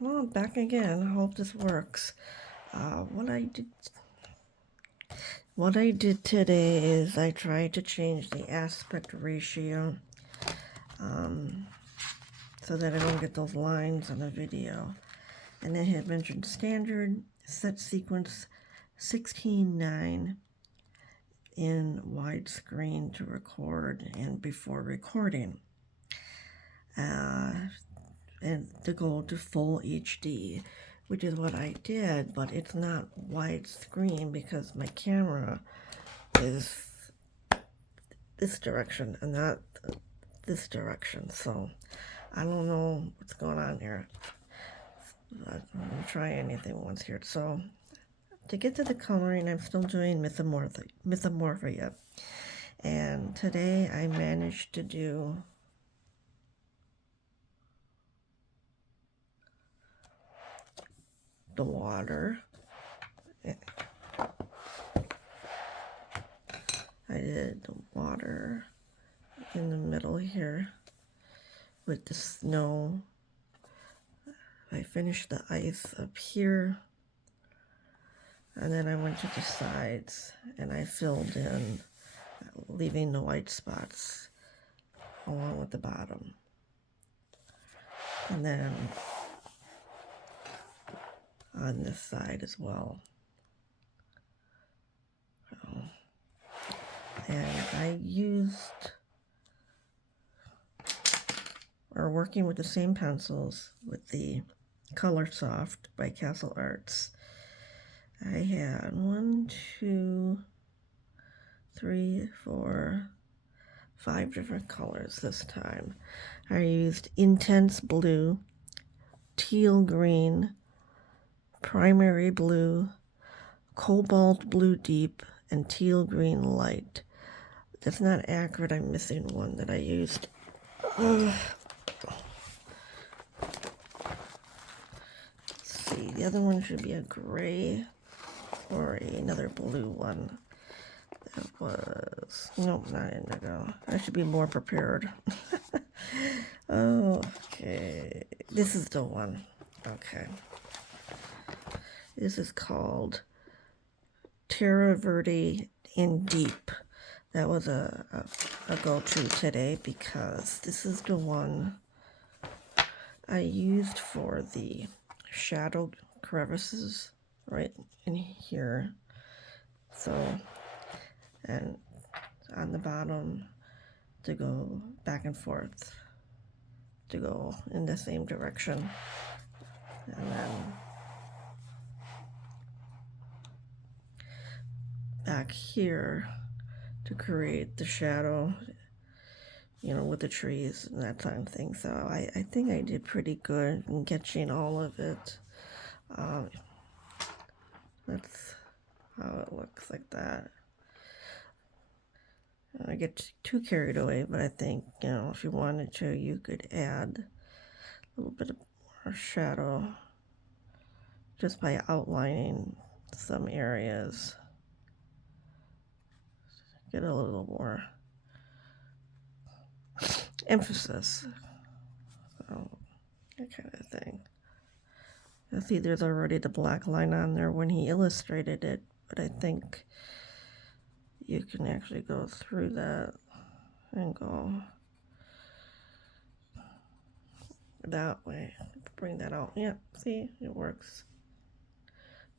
Well, I'm back again. I hope this works. What I did today is I tried to change the aspect ratio so that I don't get those lines on the video. And I had mentioned standard set sequence 16:9 in widescreen to record and before recording. And to go to full HD, which is what I did, but it's not widescreen because my camera is this direction and not this direction. So I don't know what's going on here. But I'm going to try anything once here. So to get to the coloring, I'm still doing Mythomorphia. And today I managed to do the water. I did the water in the middle here with the snow. I finished the ice up here. And then I went to the sides and I filled in, leaving the white spots along with the bottom. And then on this side as well. And I working with the same pencils with the Color Soft by Castle Arts. I had 1, 2, 3, 4, 5 different colors this time. I used intense blue, teal green, primary blue, cobalt blue deep, and teal green light. That's not accurate. I'm missing one that I used. Let's see, the other one should be a gray or another blue one. That was, nope, not indigo. I should be more prepared. Okay, this is the one. Okay. This is called Terra Verde in Deep. That was a go-to today because this is the one I used for the shadow crevices right in here. So, and on the bottom to go back and forth, to go in the same direction. And then back here to create the shadow, you know, with the trees and that kind of thing. So I think I did pretty good in catching all of it. That's how it looks like that. I get too carried away, but I think, you know, if you wanted to, you could add a little bit more shadow just by outlining some areas. Get a little more emphasis. So, that kind of thing. I see there's already the black line on there when he illustrated it, but I think you can actually go through that and go that way. Bring that out. Yeah, see, it works.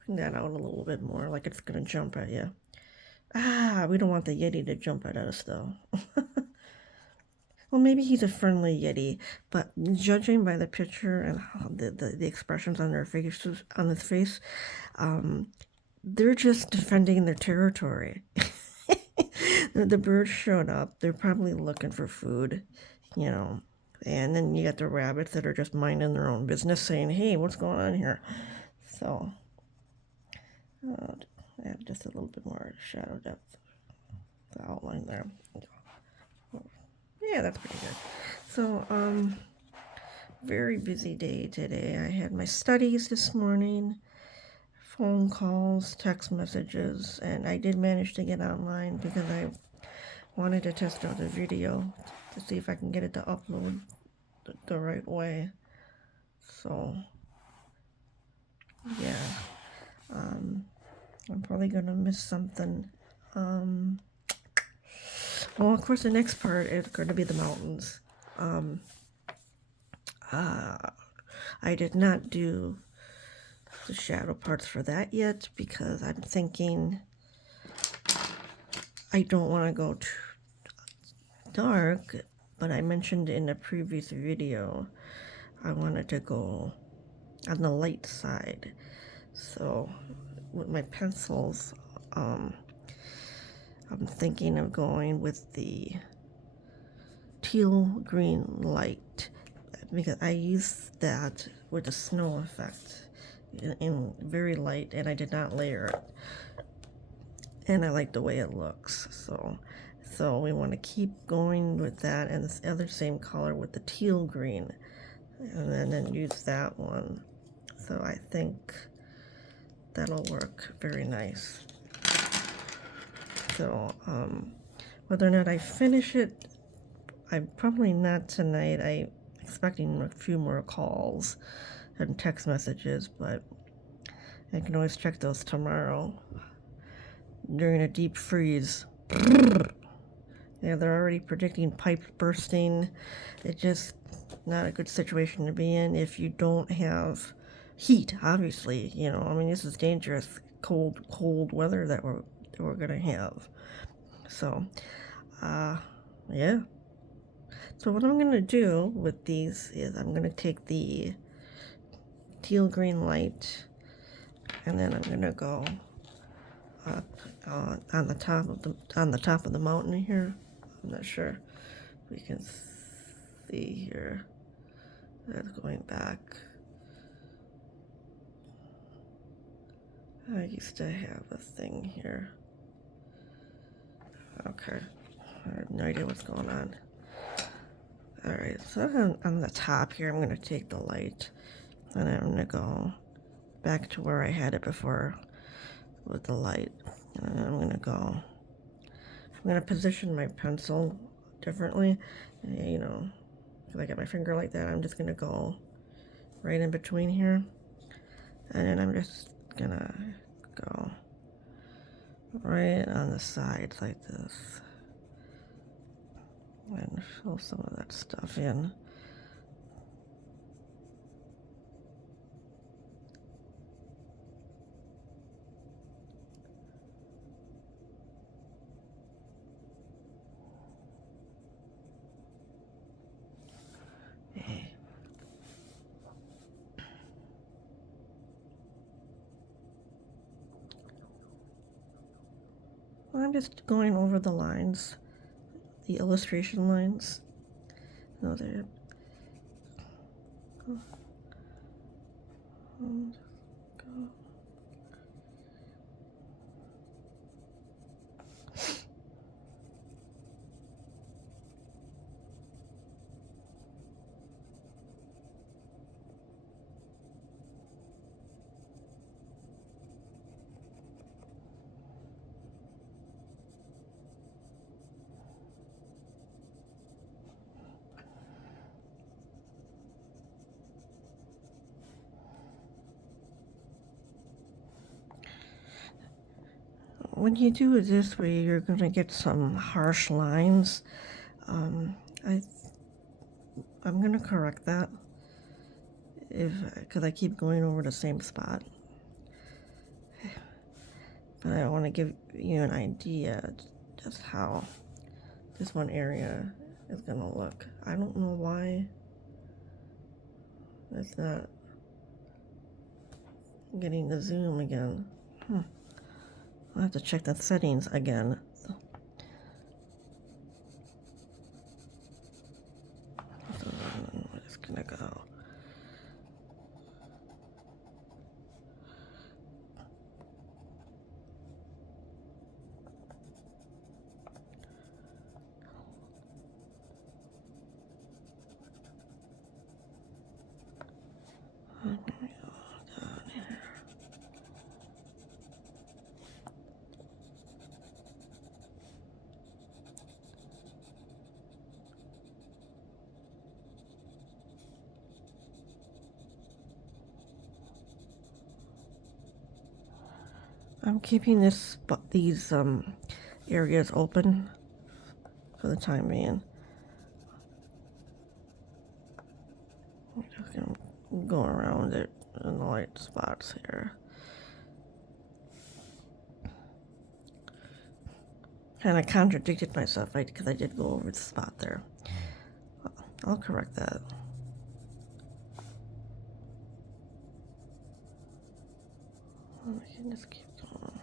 Bring that out a little bit more, like it's gonna jump at you. We don't want the Yeti to jump at us, though. Well, maybe he's a friendly Yeti, but judging by the picture and how the expressions on their faces, on his face, they're just defending their territory. The birds showed up. They're probably looking for food, you know. And then you got the rabbits that are just minding their own business, saying, "Hey, what's going on here?" So, add just a little bit more shadow depth, the outline there. Yeah, that's pretty good. So, very busy day today. I had my studies this morning, phone calls, text messages, and I did manage to get online because I wanted to test out the video to see if I can get it to upload the right way. So, I'm probably gonna miss something. Well, of course, the next part is going to be the mountains. I did not do the shadow parts for that yet because I'm thinking I don't want to go too dark, but I mentioned in a previous video I wanted to go on the light side. So with my pencils, I'm thinking of going with the teal green light because I used that with the snow effect in very light, and I did not layer it, and I like the way it looks. So we want to keep going with that and this other same color with the teal green, and then use that one. So I think that'll work very nice. So whether or not I finish it, I'm probably not tonight. I'm expecting a few more calls and text messages, but I can always check those tomorrow during a deep freeze. Yeah, they're already predicting pipes bursting. It's just not a good situation to be in if you don't have heat, obviously. You know, I mean, this is dangerous, cold weather that we're gonna have. So, yeah. So what I'm gonna do with these is I'm gonna take the teal green light, and then I'm gonna go up on the top of the mountain here. I'm not sure if we can see here. That's going back. I used to have a thing here. Okay, I have no idea what's going on. Alright, so on the top here, I'm going to take the light, and I'm going to go back to where I had it before with the light. And I'm going to position my pencil differently. You know, if I get my finger like that, I'm just going to go right in between here. And then I'm just going to go right on the sides like this. And fill some of that stuff in. I'm just going over the lines, the illustration lines. No, they're. When you do it this way, you're going to get some harsh lines. I'm going to correct that because I keep going over the same spot. But I want to give you an idea just how this one area is going to look. I don't know why it's not getting the zoom again. I'll have to check the settings again. So I'm just gonna go. I'm keeping these areas open for the time being. I'm just gonna go around it in the light spots here. Kind of contradicted myself, right? Because I did go over the spot there. I'll correct that. I can just keep going.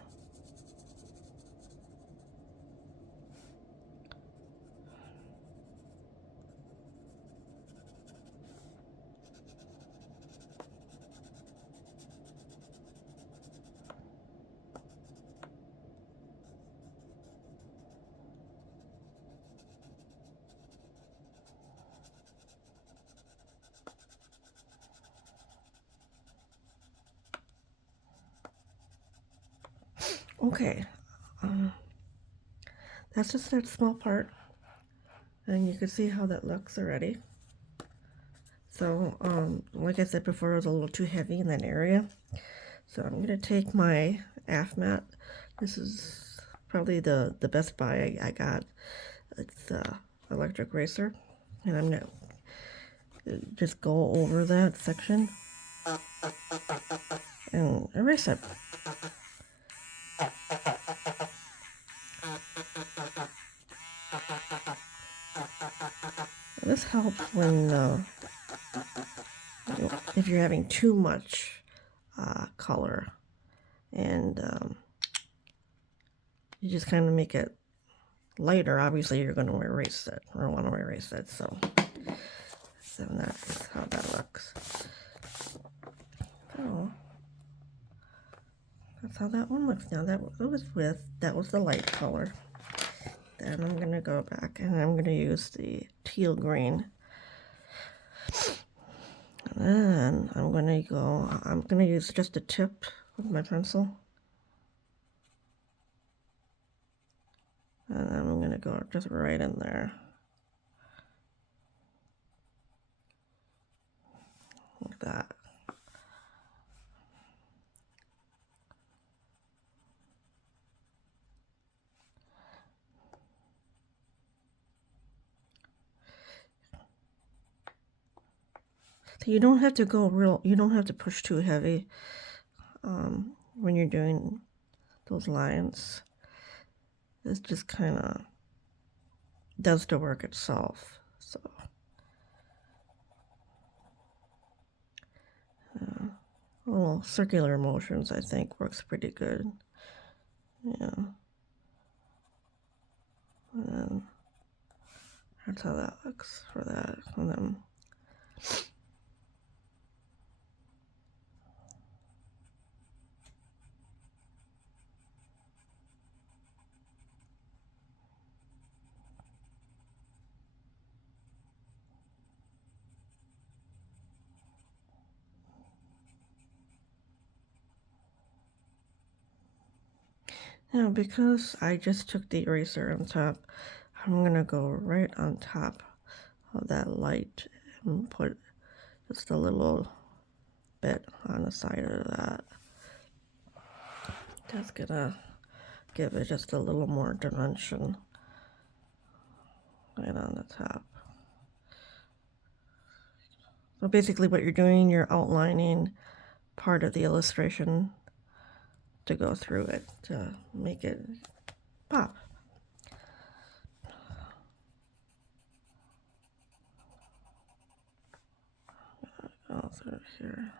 Okay, that's just that small part, and you can see how that looks already. So, like I said before, it was a little too heavy in that area. So I'm gonna take my AF mat. This is probably the best buy I got. It's electric eraser, and I'm gonna just go over that section and erase it. This helps when if you're having too much color, and you just kind of make it lighter. Obviously, you're going to erase it or want to erase it. So that's how that looks. So that's how that one looks. Now that was the light color. Then I'm gonna go back and I'm gonna use the teal green. And then I'm gonna use just a tip with my pencil. And then I'm gonna go just right in there. Like that. So you don't have to you don't have to push too heavy when you're doing those lines. It just kind of does the work itself. So little circular motions, I think, works pretty good. Yeah. And that's how that looks for that. And then now, because I just took the eraser on top, I'm gonna go right on top of that light and put just a little bit on the side of that. That's gonna give it just a little more dimension right on the top. So basically what you're doing, you're outlining part of the illustration to go through it to make it pop. Go through here.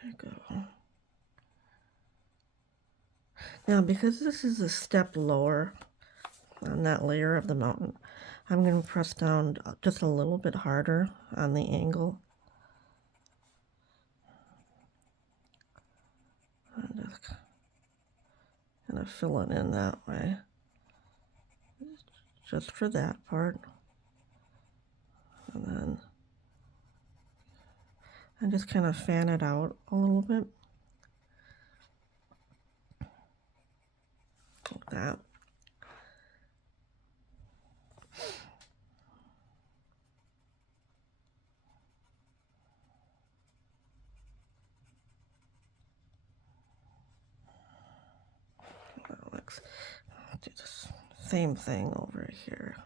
There you go. Now, because this is a step lower on that layer of the mountain, I'm going to press down just a little bit harder on the angle. And just kind of fill it in that way. just for that part. And then I just kind of fan it out a little bit. Like that. Let's do the same thing over here.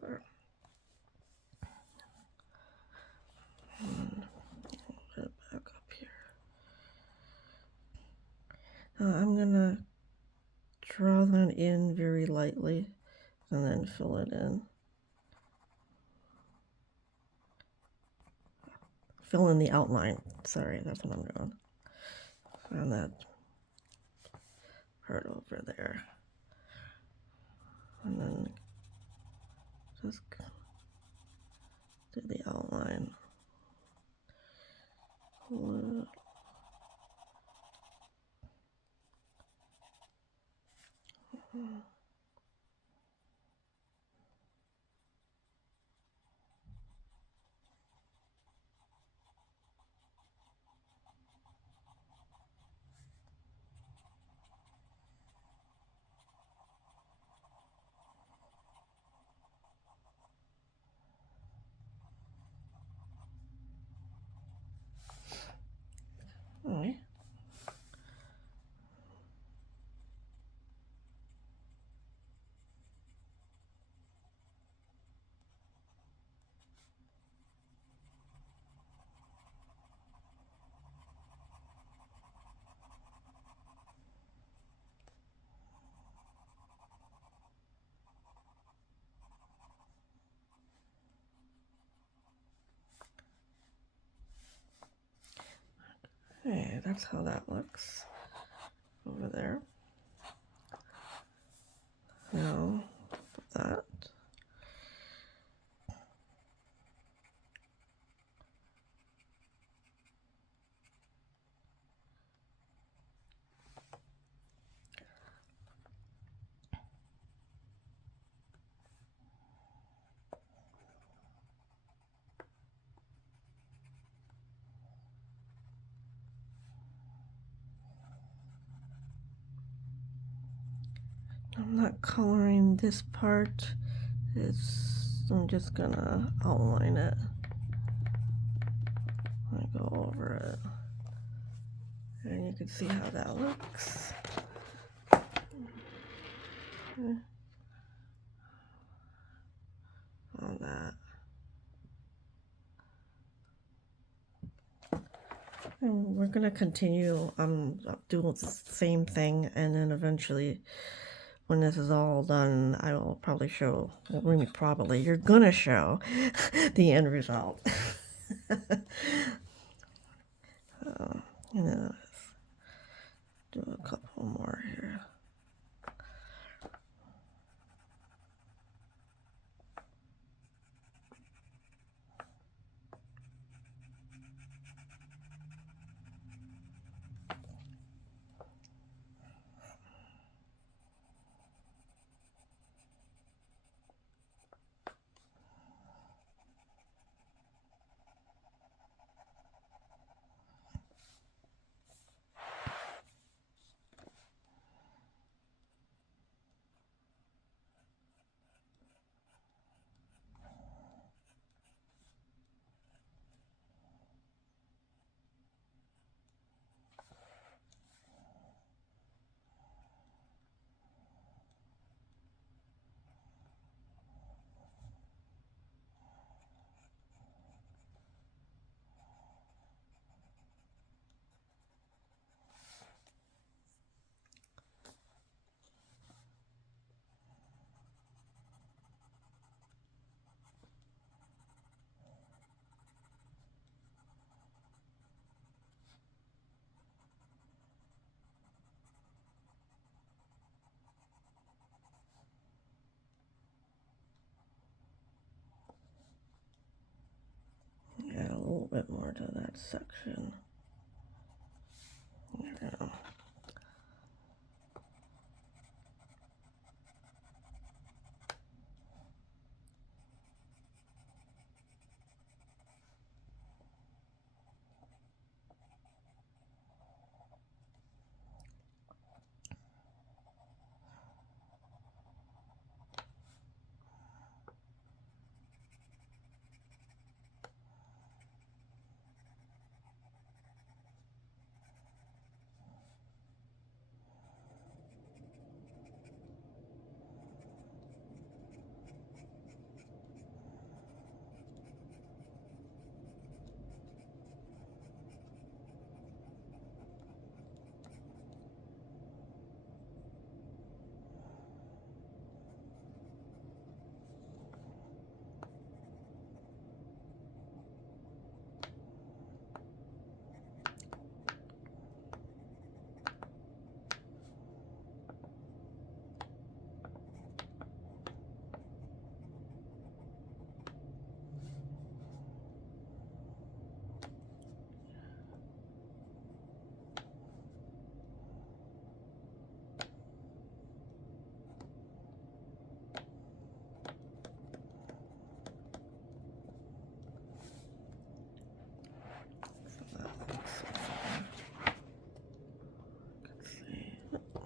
There. And put it back up here. Now I'm gonna draw that in very lightly and then fill it in. Fill in the outline. Sorry, that's what I'm doing. And that part over there. And then just do the outline. Alright. Okay, that's how that looks over there. Now, put that. I'm not coloring this part. I'm just gonna outline it. I go over it. And you can see how that looks. On that. And we're gonna continue doing the same thing, and then eventually when this is all done, I will probably show, well, probably, you're gonna show the end result. And then do a couple more here. bit more to that section. There we go.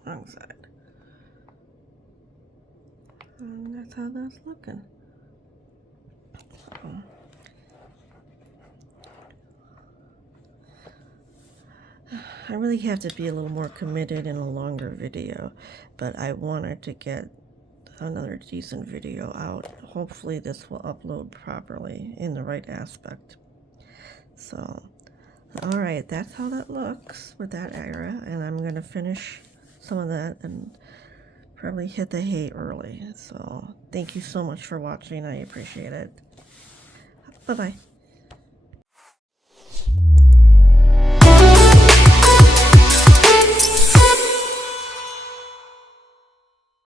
Wrong side. And that's how that's looking. I really have to be a little more committed in a longer video, but I wanted to get another decent video out. Hopefully this will upload properly in the right aspect. So, all right, that's how that looks with that area, and I'm going to finish some of that and probably hit the hay early. So thank you so much for watching. I appreciate it. Bye-bye.